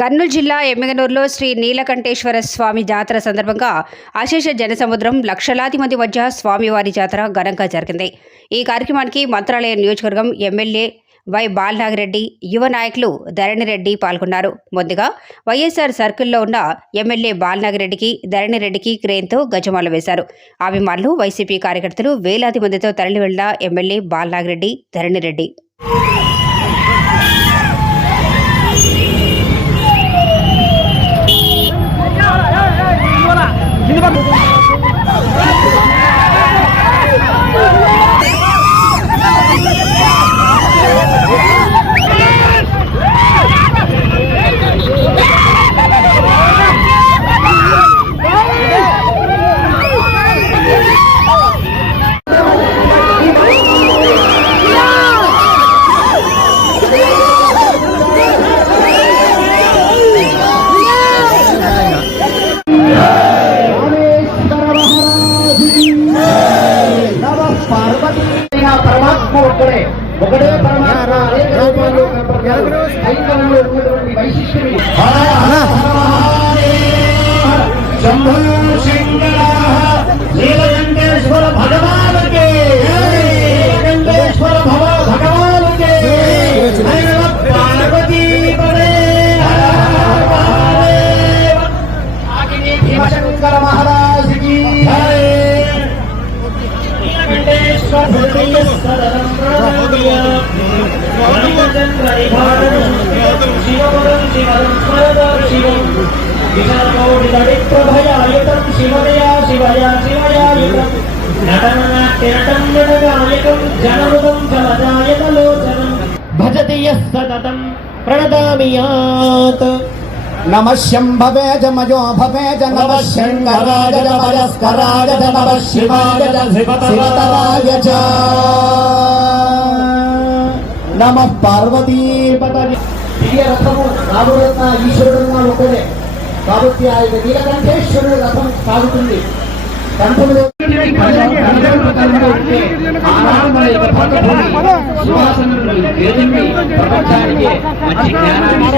కర్నూలు జిల్లా ఎమ్మిగనూరులో శ్రీ నీలకంఠేశ్వర స్వామి జాతర సందర్భంగా అశేష జనసముద్రం లక్షలాది మంది మధ్య స్వామివారి జాతర ఘనంగా జరిగింది. ఈ కార్యక్రమానికి మంత్రాలయ నియోజకవర్గం ఎమ్మెల్యే వై బాలనాగిరెడ్డి యువ నాయకులు ధరణిరెడ్డి పాల్గొన్నారు. ముందుగా వైఎస్ఆర్ సర్కిల్లో ఉన్న ఎమ్మెల్యే బాలనాగిరెడ్డికి ధరణిరెడ్డికి క్రేన్తో గజమాల వేశారు. అభిమానులు వైసీపీ కార్యకర్తలు వేలాది మందితో తరలి వెళ్ళిన MLA Balanagireddy Dharanireddy. Ano ba? హైందవంలో ఉన్నటువంటి వైశిష్ట్యం విశాఖోడిలవిప్రభయాయుతం శివదయా శివయా శివయాయుతం నటననాట్యనటం నటగాయకం జనముదం జలదాయత లోచనం భజతి యః సతతం ప్రణదామి యాత్ नमशंभवे जमजो भवे जनव शंकराज जमयस्कराज जनव शिवाय शिवतराय च नमः पार्वती पतने प्रिय रथमु नामरत्न ईश्वरन लोकने కాబట్టి ఆయన నీలకంఠేశ్వరుడు రథం సాగుతుంది. పంతొమ్మిది ప్రపంచానికి మంచి జ్ఞానాన్ని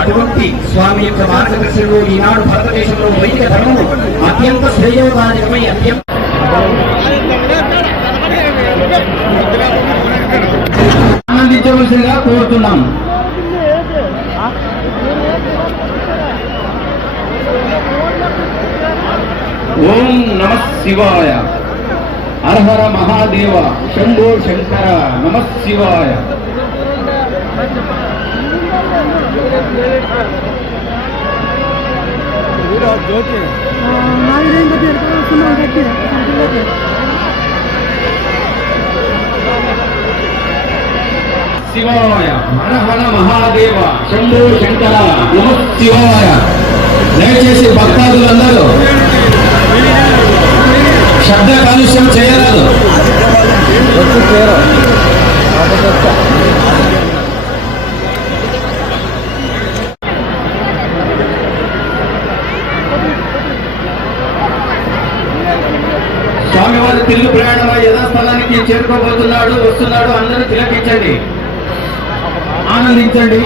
అటువంటి స్వామి యొక్క మార్గదర్శనంలో ఈనాడు భారతదేశంలో వైదిక ధర్మము అత్యంత శ్రేయోదాయకమై అత్యంత ఆనందించవలసిందిగా కోరుతున్నాం ఓం నమ శివాయ హరహర మహాదేవ శంభో శంకర నమశివాయ శివాయ శివాయ హరహర మహాదేవ శంభో శంకర నమ శివాయ దయచేసి భక్తాదులందరూ శబ్ద కాలుష్యం చేయరాదు. స్వామివారి తిరుగు ప్రయాణం యథాస్థలానికి చేరుకోబోతున్నాడు వస్తున్నాడు అందరూ తిలకించండి. ఆనందించండి.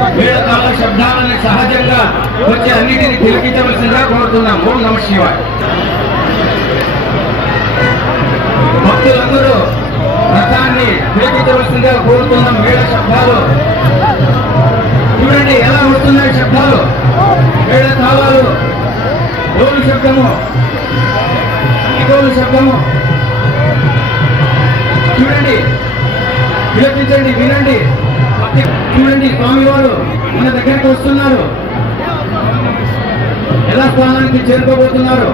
పోతున్నాడు వేళకాల శబ్దాలని సహజంగా వచ్చి అన్నిటిని తిలకించవలసిందిగా కోరుతున్నాం. ఓం నమ శివాయ. భక్తులందరూ రథాన్ని తిలకించవలసిందిగా కోరుతున్నాం. వేళ శబ్దాలు. చూడండి ఎలా వస్తున్నాయి శబ్దాలు? వేళ తాళాలు. డోలు శబ్దము. డోలు శబ్దము. చూడండి విలపించండి వినండి. చూడండి స్వామివారు మన దగ్గరకు వస్తున్నారు ఎలా స్థానానికి చేరుకోబోతున్నారు